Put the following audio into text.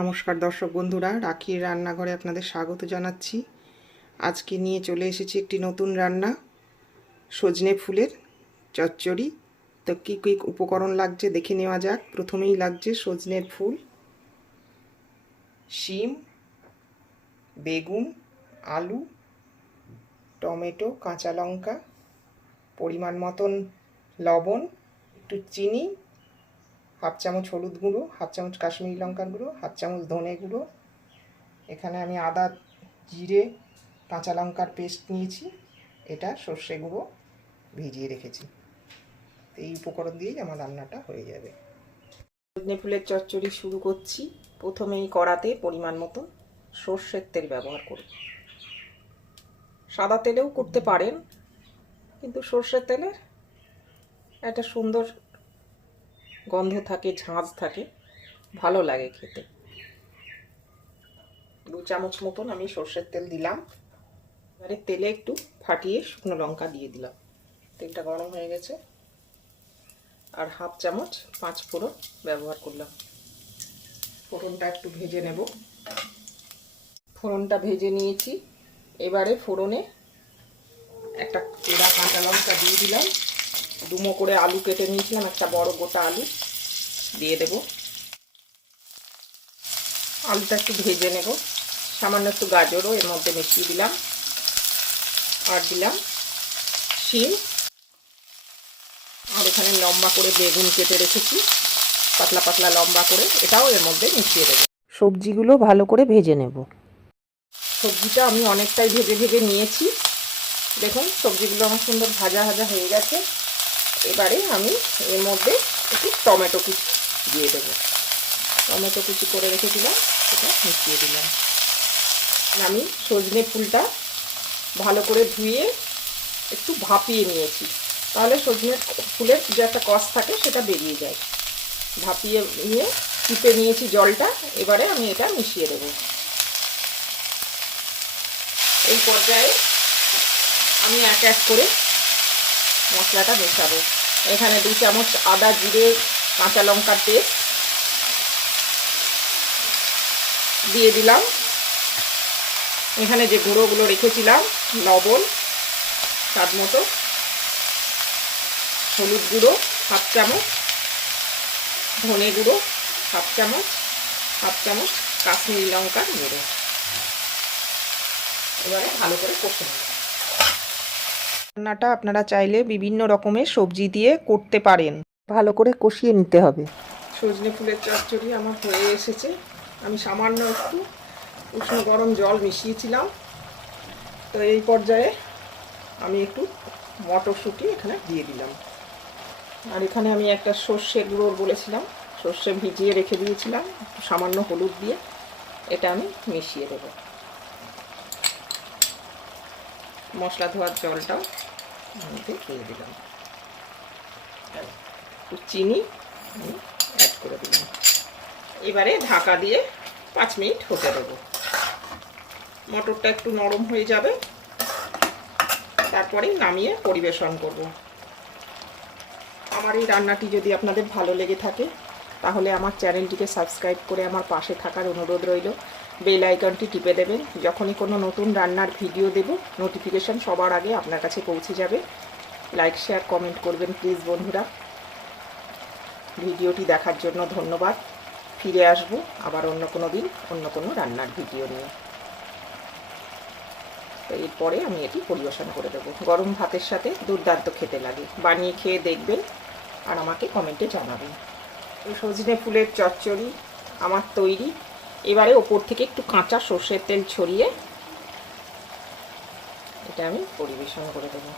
নমস্কার দর্শক বন্ধুরা, রাখির রান্নাঘরে আপনাদের স্বাগত জানাচ্ছি। আজকে নিয়ে চলে এসেছি একটি নতুন রান্না, সজনে ফুলের চচ্চড়ি। তো কী কী উপকরণ লাগছে দেখে নেওয়া যাক। প্রথমেই লাগছে সজনের ফুল, শিম, বেগুন, আলু, টমেটো, কাঁচা লঙ্কা, পরিমাণ মতন লবণ, একটু চিনি, হাফ চামচ হলুদ গুঁড়ো, হাফ চামচ কাশ্মীরি লঙ্কার গুঁড়ো, হাফ চামচ ধনে গুঁড়ো। এখানে আমি আদা, জিরে, কাঁচা লঙ্কার পেস্ট নিয়েছি। এটা সর্ষে গুঁড়ো ভিজিয়ে রেখেছি। এই উপকরণ দিয়েই আমার রান্নাটা হয়ে যাবে। সজনে ফুলের চচ্চড়ি শুরু করছি। প্রথমেই কড়াতে পরিমাণ মতো সর্ষের তেল ব্যবহার করব। সাদা তেলেও করতে পারেন, কিন্তু সর্ষের তেলের একটা সুন্দর গন্ধ থাকে, ঝাঁঝ থাকে, ভালো লাগে খেতে। 2 চামচ মতন আমি সর্ষের তেল দিলাম। এবারে তেলে একটু ফাটিয়ে শুকনো লঙ্কা দিয়ে দিলাম। তেলটা গরম হয়ে গেছে। আর হাফ চামচ 5 ফোড়ন ব্যবহার করলাম। ফোড়নটা একটু ভেজে নেব। ফোড়নটা ভেজে নিয়েছি। এবারে ফোড়নে একটা চেরা কাঁচা লঙ্কা দিয়ে দিলাম। ডুমো করে আলু কেটে নিয়েছিলাম, একটা বড় গোটা আলু দিয়ে দেব। আলুটা একটু ভেজে নেব। সামান্য একটু গাজরও এর মধ্যে মিশিয়ে দিলাম। আর দিলাম শিম, আর এখানে লম্বা করে বেগুন কেটে রেখেছি, পাতলা পাতলা লম্বা করে, এটাও এর মধ্যে মিশিয়ে দেবো। সবজিগুলো ভালো করে ভেজে নেব। সবজিটা আমি অনেকটাই ভেজে ভেজে নিয়েছি। দেখুন সবজিগুলো আমার সুন্দর ভাজা ভাজা হয়ে গেছে। এবারে আমি এর মধ্যে একটু টমেটো কুচি দিয়ে দেবো। টমেটো কুচি করে রেখেছিলাম, সেটা মিশিয়ে দিলাম। আমি সজনে ফুলটা ভালো করে ধুয়ে একটু ভাপিয়ে নিয়েছি, তাহলে সজনে ফুলের যে একটা কষ থাকে সেটা বেরিয়ে যায়। ভাপিয়ে নিয়ে চিপে নিয়েছি জলটা। এবারে আমি এটা মিশিয়ে দেব। এই পর্যায়ে আমি এক এক করে মশলাটা মেশাবো। এখানে 2 চামচ আদা, জিরে, কাঁচা লঙ্কার পেস্ট দিয়ে দিলাম। এখানে যে গুঁড়োগুলো রেখেছিলাম, লবণ স্বাদ মতো, হলুদ গুঁড়ো হাফ চামচ, ধনে গুঁড়ো হাফ চামচ, হাফ চামচ কাশ্মীরি লঙ্কার গুঁড়ো। এবারে ভালো করে কষে নেব। রান্নাটা আপনারা চাইলে বিভিন্ন রকমের সবজি দিয়ে করতে পারেন। ভালো করে কষিয়ে নিতে হবে। সজনে ফুলের চচ্চড়ি আমার হয়ে এসেছে। আমি সামান্য একটু উষ্ণ গরম জল মিশিয়েছিলাম। তো এই পর্যায়ে আমি একটু মটরশুঁটি এখানে দিয়ে দিলাম। আর এখানে আমি একটা সর্ষে গুঁড়ো বলেছিলাম, সর্ষে ভিজিয়ে রেখে দিয়েছিলাম, সামান্য হলুদ দিয়ে এটা আমি মিশিয়ে দেব। মশলা ধোয়ার জলটাও মধ্যে দিয়ে দিলাম। একটু চিনি আমি অ্যাড করে দিলাম। এবারে ঢাকা দিয়ে 5 মিনিট হতে দেবো। মটরটা একটু নরম হয়ে যাবে, তারপরে নামিয়ে পরিবেশন করব। আমার এই রান্নাটি যদি আপনাদের ভালো লেগে থাকে, তাহলে আমার চ্যানেলটিকে সাবস্ক্রাইব করে আমার পাশে থাকার অনুরোধ রইল। বেল আইকনটি টিপে দেবেন। যখনই কোনো নতুন রান্নার ভিডিও দেব, নোটিফিকেশান সবার আগে আপনার কাছে পৌঁছে যাবে। লাইক, শেয়ার, কমেন্ট করবেন প্লিজ বন্ধুরা। ভিডিওটি দেখার জন্য ধন্যবাদ। ফিরে আসব আবার অন্য কোনো দিন অন্য কোনো রান্নার ভিডিও নিয়ে। তো এরপরে আমি এটি পরিবেশন করে দেবো। গরম ভাতের সাথে দুর্দান্ত খেতে লাগে। বানিয়ে খেয়ে দেখবেন আর আমাকে কমেন্টে জানাবেন। এই সজনে ফুলের চচ্চড়ি আমার তৈরি। এবারে ওপর থেকে একটু কাঁচা সর্ষের তেল ছড়িয়ে এটা আমি পরিবেশন করে দেবো।